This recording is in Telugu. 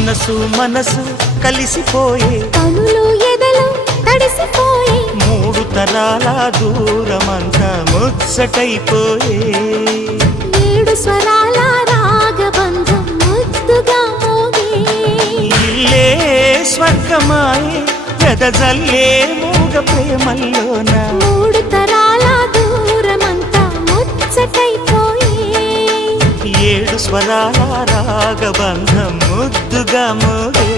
మనసు మనసు కలిసిపోయే కనులు ఎదలు తడిసిపోయే మూడు తరాల దూరమంతా ముచ్చటైపోయే ఏడు స్వరాల రాగబంధం ముద్దుగా మోగే ఇల్లే స్వర్గమాయే ఎదజల్లే మూగ ప్రేమల్లోన మూడు తరాల దూరమంతా ముచ్చటైపోయే ఏడు స్వరాల రాగబంధం ముద్దుగా మోగే